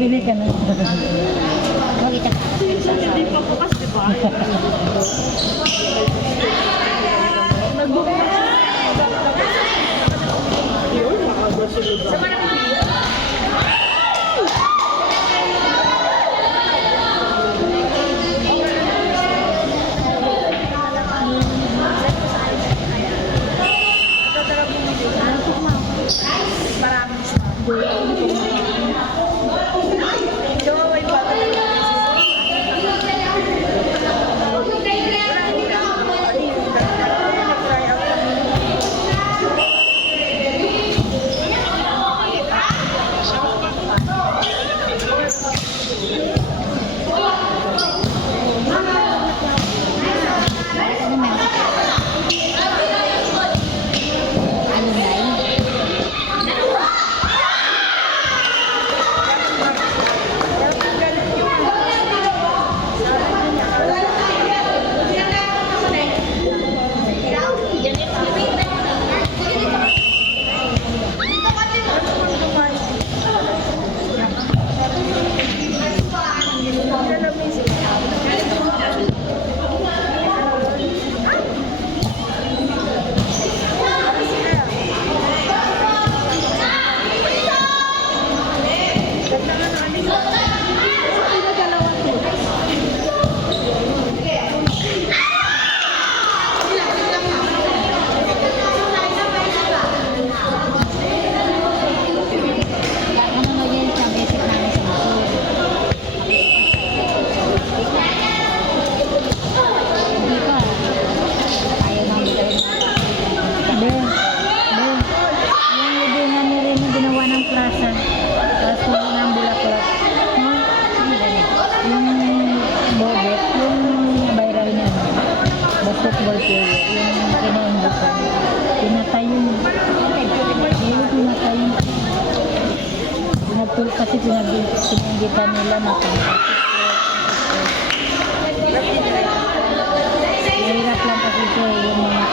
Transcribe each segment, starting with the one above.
Bili ka na. Huwag ita. Hindi pa bukas, di ba? Nagbukas. Yun, makagasunod ba? Basketball player, yung kinaimbukan. Pinatay yun. Pinatay yun. Kasi pinagbitan nila na mahirap lang kasi siya yung mga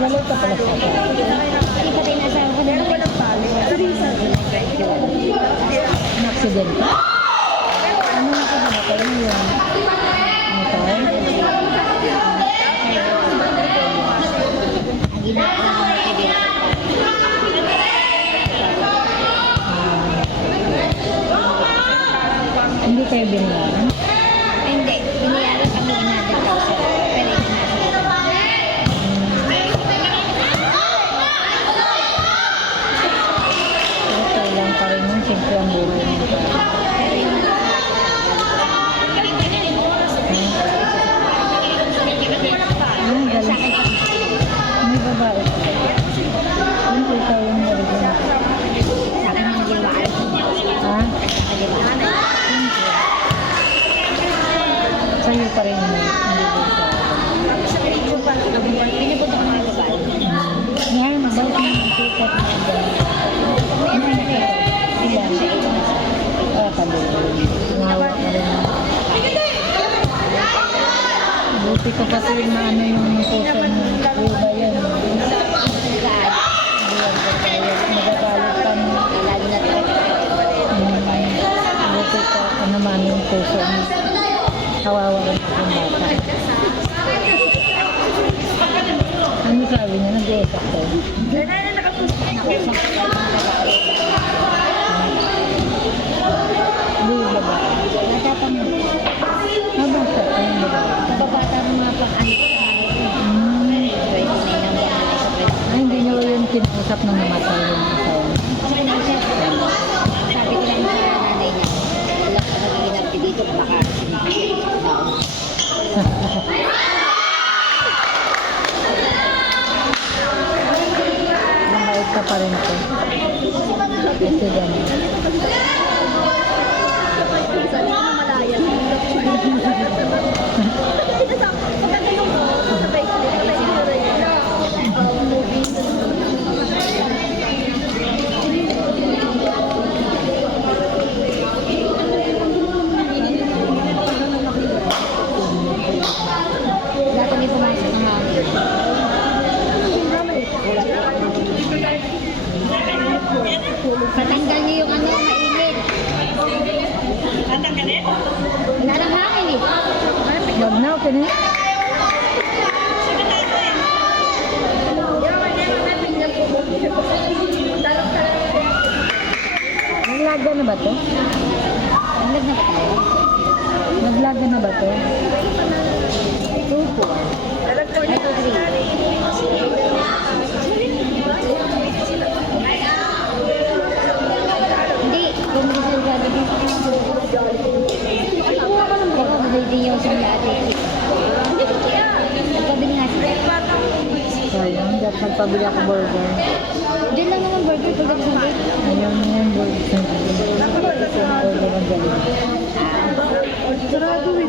Balik ka pala sa akin. Ipatay na sa ako na Accident ka? Ano na ka ba kayo yun? Ito? ang ginagawa ng Hindi kayo binayaran? Hindi, binayaran kami inadal daw sa pero Kailan pa rin yung simple ang buhay mo. May babae. Yung ikaw yung narinig. sa akin yung gilwaan. Ha? Sa'yo pa rin mo. Sa video pa, pinapunta ko mga babae. Ngayon, mabalik na yung ticket na ilan? Kaluloy. Tumawa ka rin. Buti ko kasi na ano yung puso mo. Iba yan. Magagalit ka mo. Lalo na ito. Buti ka ano man yung puso mo. Kawawa rin akong bata. Ano sabi niya? Nag-iisak ko. Hindi ba ba? Bata mo. Mabasa ka yung babae. Kababata mo mga pang-anik sa Ay, hindi niyo yun kinausap nung namatay yung asawa. Siya na yun? Naglaga na ba to? Naglaga na ba to? Tupo. Ito 3. Hindi, kung gusto ko gagawin. Pero hindi yung sa ate. Nagpabili nga siya. Sayang, dapat nagpabili ako burger. Diyan lang naman burger pag sa gate. Ayaw mo yung burger. Burger ang galing. Sarado eh.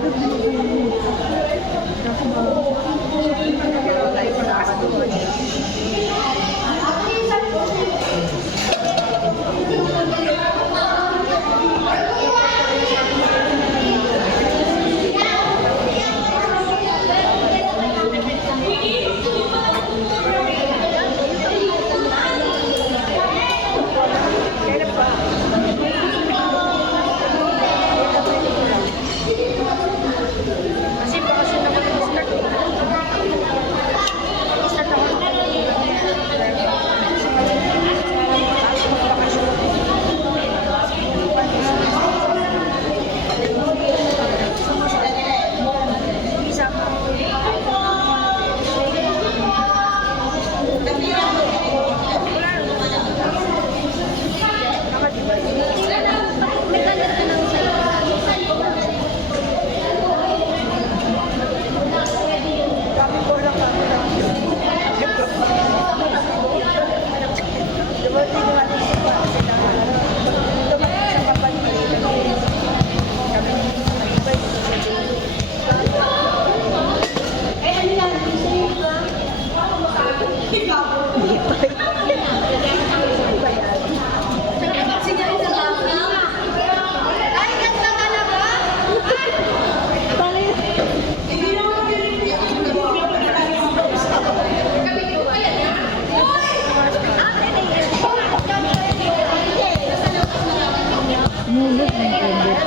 Umubos na yung tender.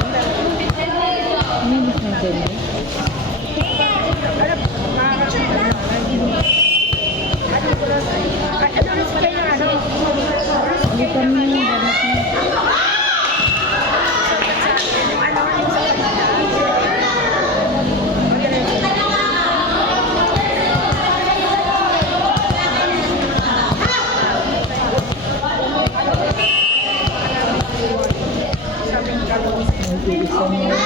Umubos na yung tender. Hindi kami yung gamit niya. Isa niya.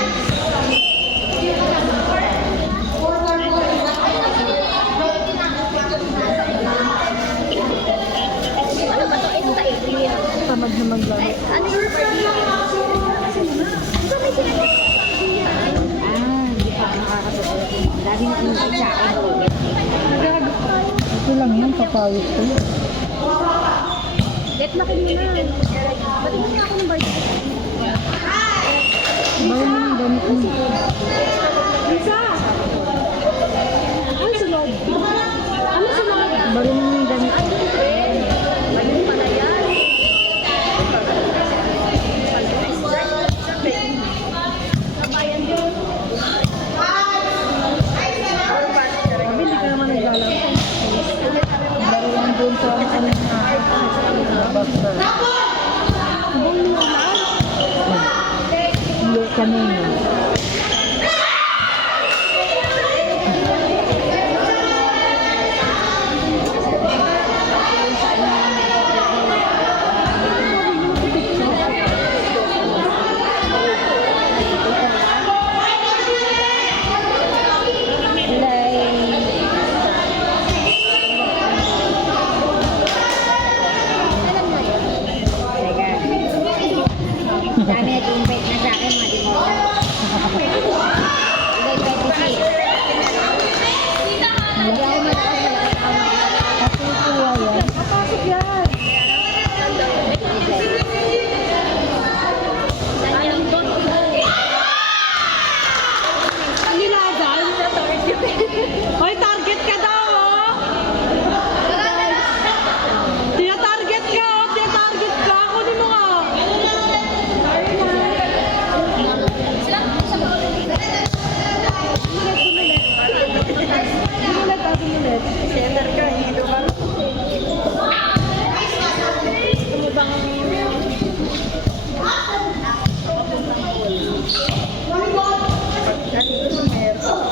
Tamad na maglaro. Hindi pa ako nakakatulog. Daming inisip sa akin. Ito lang yan, papawit ko. Get makin mo na. Patingin nga ako ng birthday. Bawa mo ng damit mo. Lisa! Ano sunod? Ano sunod? Bawa mo ng damit. Ayun pala yan. Sabi, hindi ka naman naglalaro. Laro lang doon sa ano na basta. Hindi kanina. Dami nag-invite na sa akin, mga demoto. Ulit, ako ulit. Center ka, hilo ka. Gusto mo bang... Pagdating ko meron.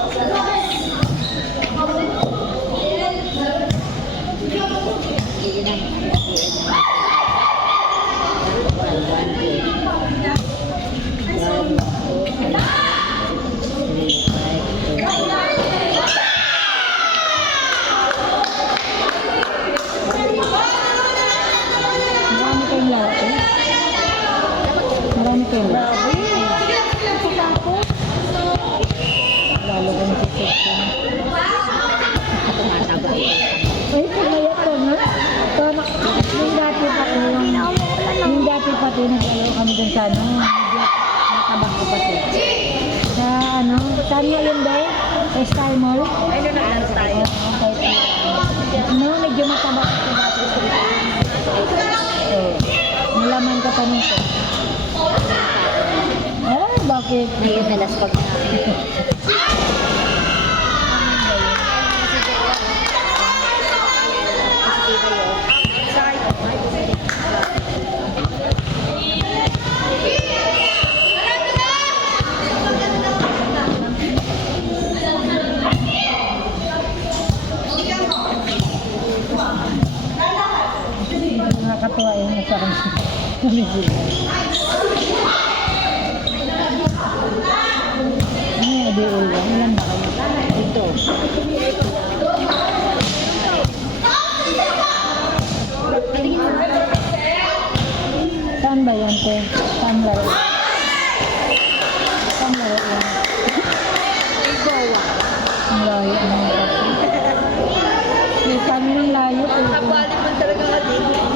Marami kayong latte. Marami kayong latte. Lalo kang sisipin. Ay, pumayat ko na. Tama. Yung dati pati, yung dati pati nag-alo kami dun sa ano. Natabak ko pati. Sa ano, saan nga yun daw? Sa Star Mall? Ay, naglaro tayo. No, medyo matabak ko dati. Oh, nalaman ko pa nito. Ay, bakit? Ngayon, alas pag na. Nakakatuwa yung nasa kansi. Namigil. Ano yung di-ulo? Ilan ba kayo? Ito. Saan ba yan, te? Saan laro? Saan laro yan? Ang layo ng kasi. May kami ng layo. Kabali man talaga ka din.